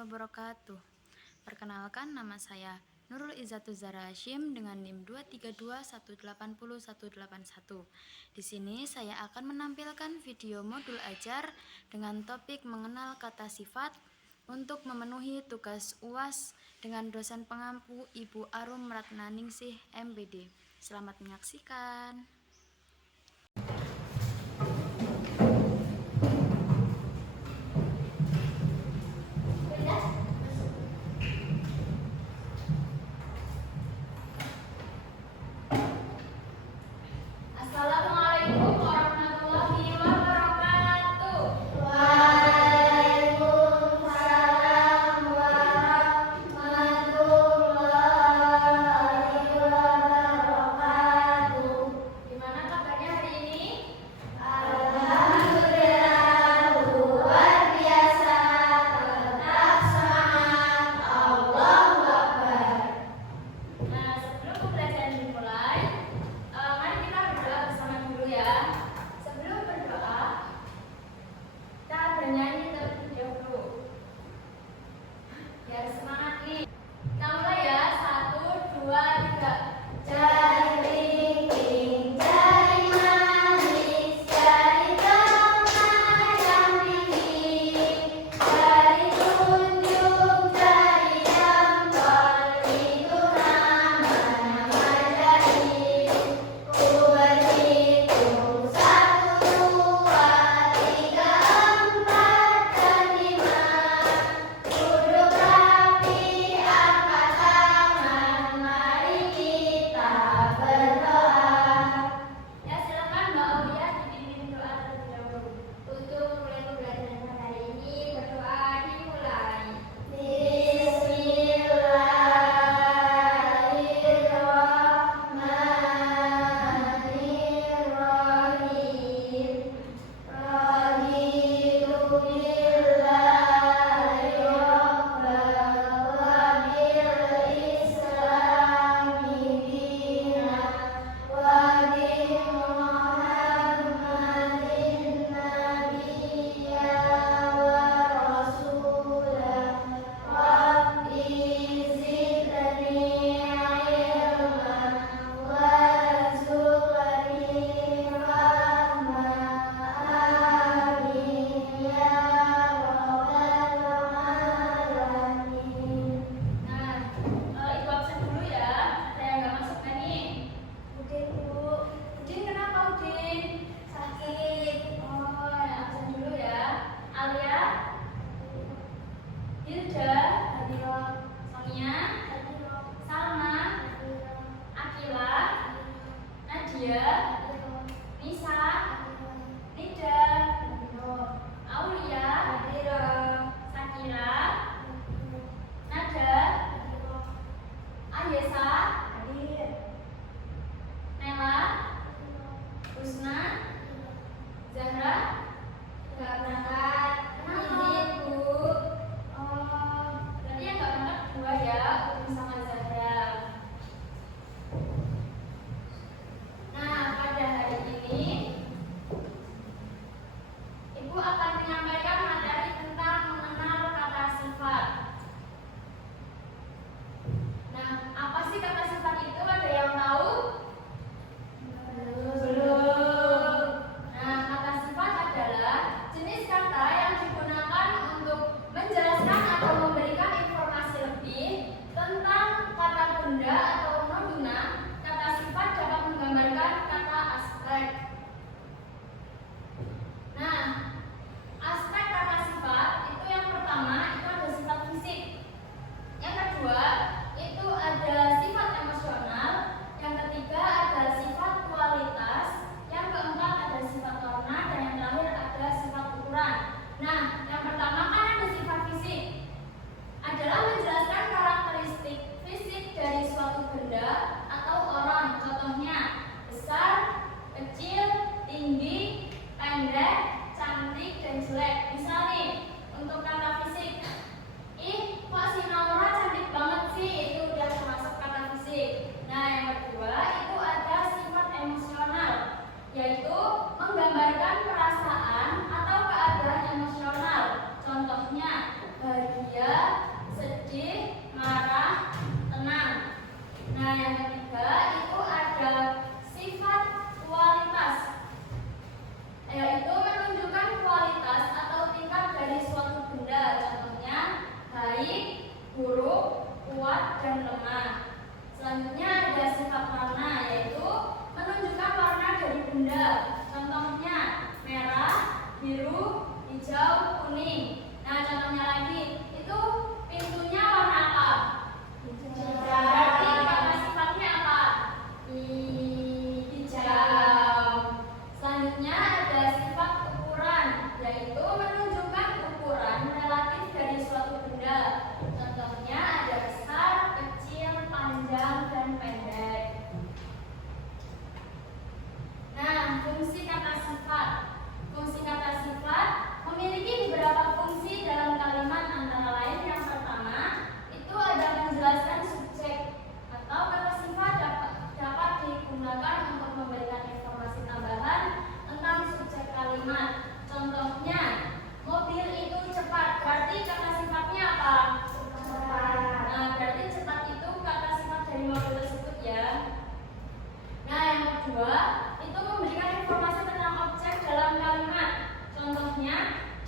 wabarakatuh. Perkenalkan, nama saya Nurul Izzatuz Zahra Hashim dengan NIM 232180181. Di sini saya akan menampilkan video modul ajar dengan topik mengenal kata sifat untuk memenuhi tugas UAS dengan dosen pengampu Ibu Arum Ratnaningsih MPD. Selamat menyaksikan. Assalamualaikum warahmatullahi wabarakatuh. Waalaikumsalam warahmatullahi wabarakatuh. Gimana kabarnya hari ini? Alhamdulillah luar biasa, tetap semangat, Allahu Akbar. Nah, sebelum pembelajaran dimulai, mari kita berdoa bersama dulu ya. Sebelum berdoa, kita bernyanyi terlebih dahulu. Biar semangat nih. Kita mulai ya. 1, 2, 3. Jari kelingking, jari manis, jari tengah yang tinggi, jari tunjung, jari jempol, itu namanya jari. Ku berhitung 1, 2, 3, 4, dan 5. Duduk rapi, angkat tangan, mari kita berdoa. Ya, silakan Mbak Aulia dipimpin doa terlebih dahulu. Untuk mulai pembelajaran hari ini, berdoa dimulai. Bismillahirrahmanirrahim. Raditu billahi rabban wa bil islami dinan wa bi Muhammadin nabiyya wa rasulah. Rabbi zidni ilman warzuqni rahmah. Amin ya rabbal alamin. Nah, Ibu absen dulu ya. Ada yang nggak masuk nih? Udin, Bu. Udin, kenapa Udin? Sakit. Oh, absen dulu ya. Alia, Hilda, Hadio, Sonia, Hadio, Salma, Hadio, Akila, Nadia, Hadio, Nisa, Hadio, Nida, Hadio, Aulia, Hadio, Sakira, Hadio, Nada, Hadio, Ayesa, Hadir, Nela, Husna, Zahra. nggak berangkat. Izin, Bu. Oh, berarti yang nggak berangkat dua ya, Umi sama Zahra. Nah, pada hari ini Ibu akan menyampaikan materi tentang mengenal kata sifat. Nah, apa sih kata sifat sedih, marah, tenang. Nah, yang ketiga itu ada sifat kualitas, yaitu menunjukkan kualitas atau tingkat dari suatu benda. Contohnya baik, buruk, kuat, dan lemah. Selanjutnya ada sifat warna, yaitu menunjukkan warna dari benda. Contohnya merah, biru, hijau, kuning. Nah, contohnya lagi itu pintunya warna apa? Berarti kata sifatnya apa? Hijau. Selanjutnya ada sifat ukuran, yaitu menunjukkan ukuran relatif dari suatu benda. Contohnya ada besar, kecil, panjang, dan pendek. Nah, fungsi kata sifat. Fungsi kata sifat memiliki beberapa fungsi dalam kalimat, antara lain yang pertama itu ada menjelaskan subjek, atau kata sifat dapat digunakan untuk memberikan informasi tambahan tentang subjek kalimat. Contohnya mobil itu cepat, berarti kata sifatnya apa? Cepat. Nah, berarti cepat itu kata sifat dari mobil tersebut ya. Nah, yang kedua itu memberikan informasi tentang objek dalam kalimat. Contohnya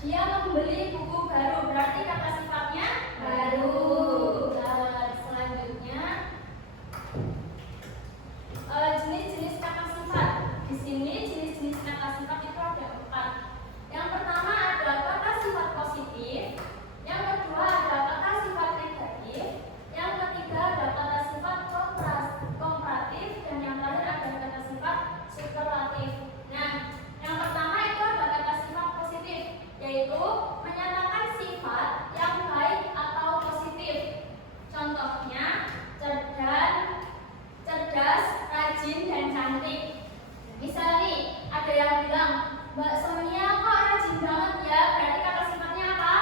dia membeli buku baru, berarti kata sifatnya baru. Selanjutnya jenis-jenis kata sifat. Di sini jenis-jenis kata sifat itu ada 4. Yang pertama ada kata sifat positif, yang kedua ada kata sifat negatif, yang ketiga ada kata sifat komparatif, dan yang terakhir ada kata sifat superlatif. Nah, yang pertama itu ada kata sifat positif, yaitu menyatakan sifat yang baik atau positif. Contohnya cerdas, rajin, dan cantik. Misal nih, ada yang bilang, Mbak Sonia kok rajin banget ya, berarti kata sifatnya apa?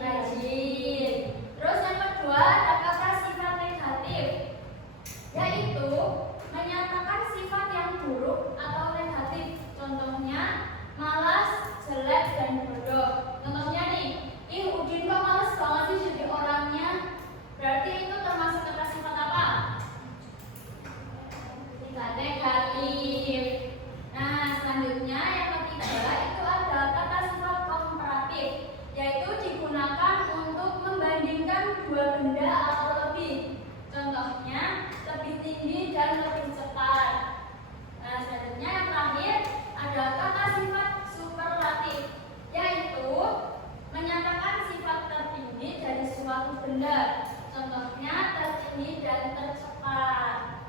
Rajin. Terus yang kedua ada kata sifat negatif, yaitu menyatakan sifat yang buruk atau negatif. Contohnya malas, jelek, dan bodoh. Contohnya nih, Udin kok malas banget sih jadi orangnya, berarti itu termasuk kata sifat apa? Sifat negatif. Nah, selanjutnya yang ketiga itu ada kata sifat komparatif, yaitu digunakan untuk membandingkan dua benda atau lebih. Contohnya lebih tinggi dan lebih cepat. Nah, selanjutnya yang terakhir ada kata sifat superlatif, yaitu menyatakan sifat tertinggi dari suatu benda. Contohnya tertinggi dan tercepat.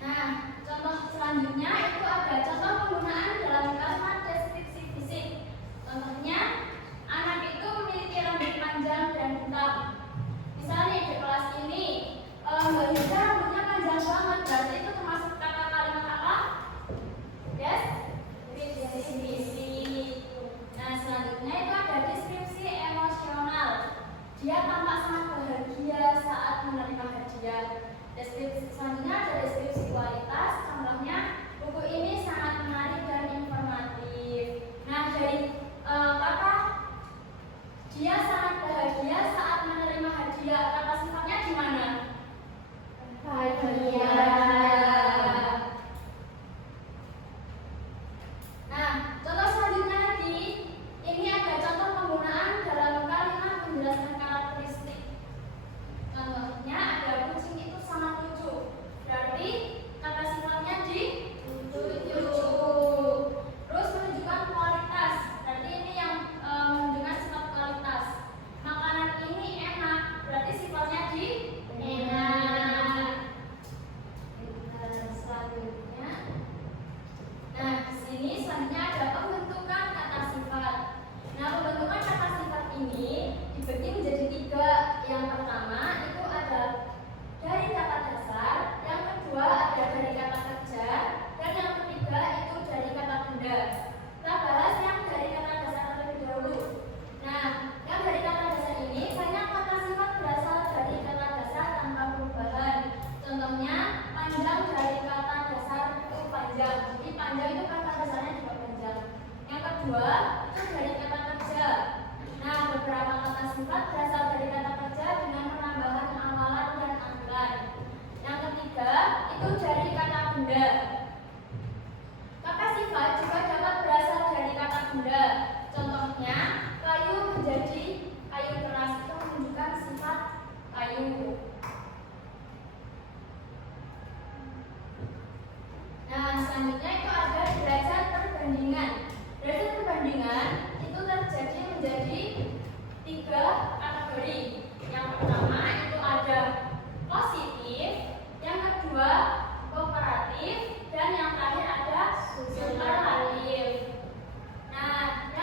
Nah, contoh selanjutnya itu ada contoh penggunaan dalam kalimat deskripsi fisik. Contohnya anak itu memiliki rambut panjang dan hitam. Misalnya di kelas ini Mbak Hilda rambutnya panjang banget, berarti itu termasuk kata kalimat apa? Deskripsi. Nah, selanjutnya itu ada deskripsi emosional. Dia tampak sangat bahagia saat menerima hadiah. Deskripsi selanjutnya ada deskripsi kualitas. Contohnya buku ini sangat menarik dan informatif. Nah, dari kata dia sangat bahagia saat menerima hadiah, kata sifatnya gimana? Bahagia. Nah, contoh selanjutnya lagi, ini ada contoh penggunaan dalam kalimat menjelaskan karakteristik. Contohnya ada kucing itu sangat lucu, berarti kata sifatnya lucu. Terus menunjukkan kualitas, berarti ini yang menunjukkan sifat kualitas. Makanan ini enak, berarti sifatnya enak. Selanjutnya, nah di sini selanjutnya ada pembentukan kata sifat. Nah, pembentukan kata sifat ini dibagi menjadi 3. Yang pertama itu ada dari kata dasar, yang kedua ada dari kata kerja, dan yang ketiga itu dari kata benda. Kita bahas yang dari kata dasar terlebih dahulu. Nah, yang dari kata dasar ini banyak kata sifat berasal dari kata dasar tanpa perubahan. Contohnya panjang dari kata dasar itu panjang, jadi panjang itu kata dasarnya juga panjang. Yang kedua itu dari kata kerja. beberapa kata sifat berasal dari kata kerja dengan penambahan awalan dan akhiran. Yang ketiga, itu dari kata benda. Kata sifat juga dapat berasal dari kata benda. Contohnya, kayu menjadi kayu keras itu menunjukkan sifat kayu. Nah, selanjutnya itu ada derajat perbandingan. Derajat perbandingan itu terjadi menjadi 3 kategori. Yang pertama itu ada positif, yang kedua komparatif, dan yang terakhir ada superlatif. Nah,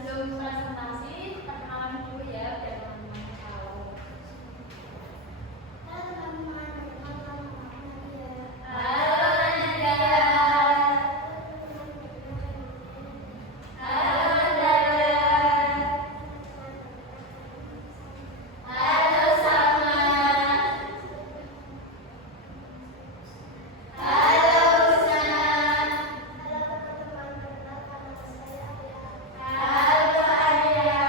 sebelum presentasi, perkenalan dulu ya biar teman-teman tahu. Halo teman-teman, perkenalkan nama aku Nadia. Halo Nadia. Halo Dara. Halo Salma. Halo Husna. Halo teman-teman, perkenalkan nama saya Arya. Halo Arya.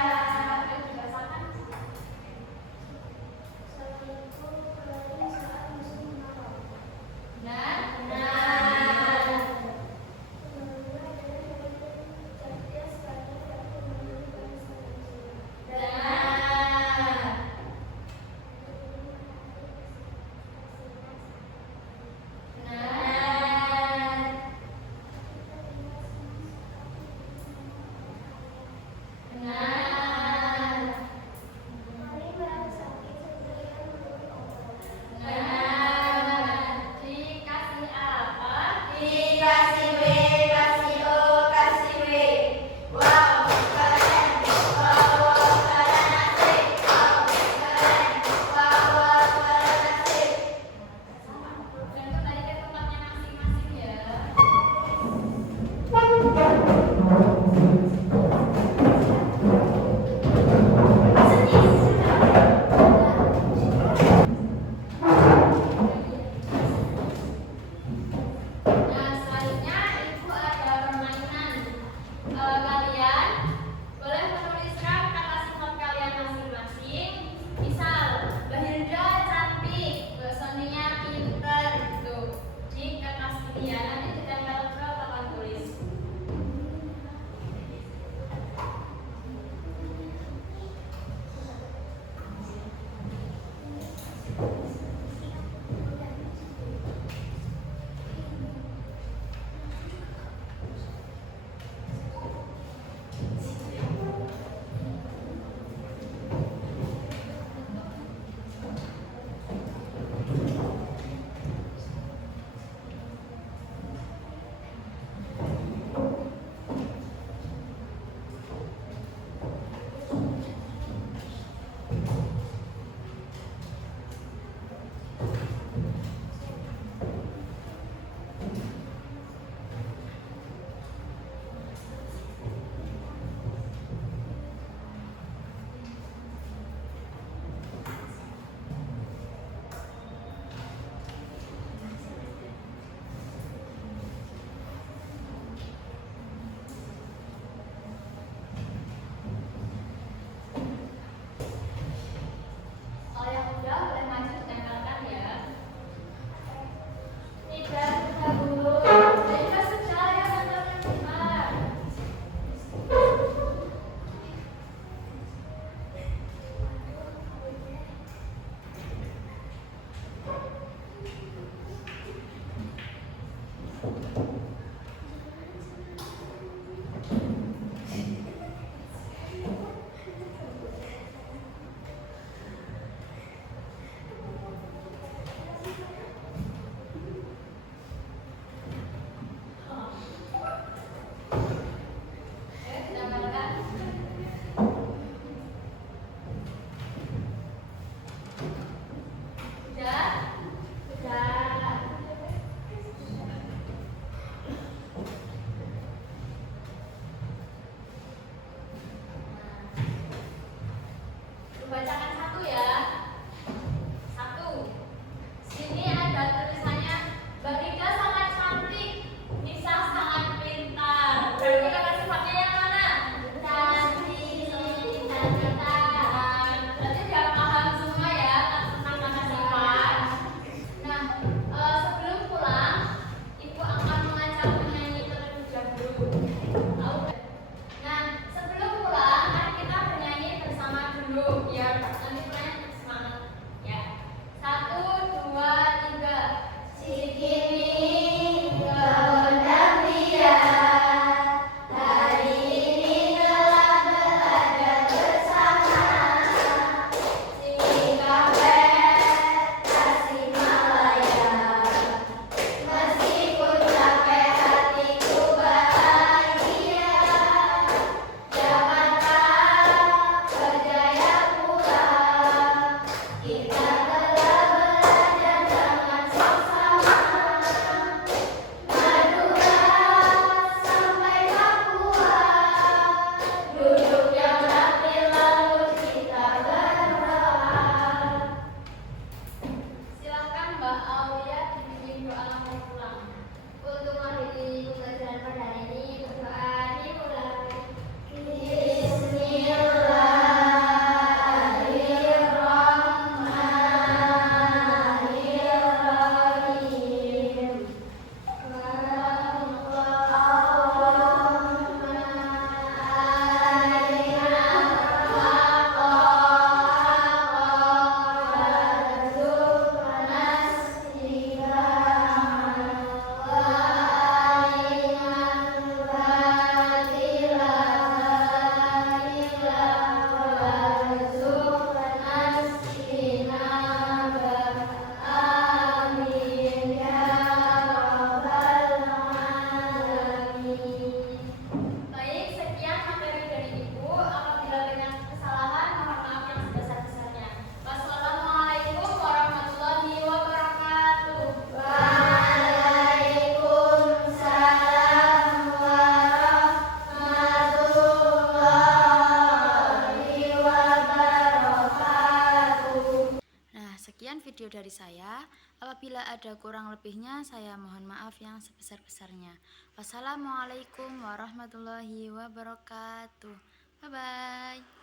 video dari saya. Apabila ada kurang lebihnya, saya mohon maaf yang sebesar-besarnya. Wassalamualaikum warahmatullahi wabarakatuh. Bye-bye.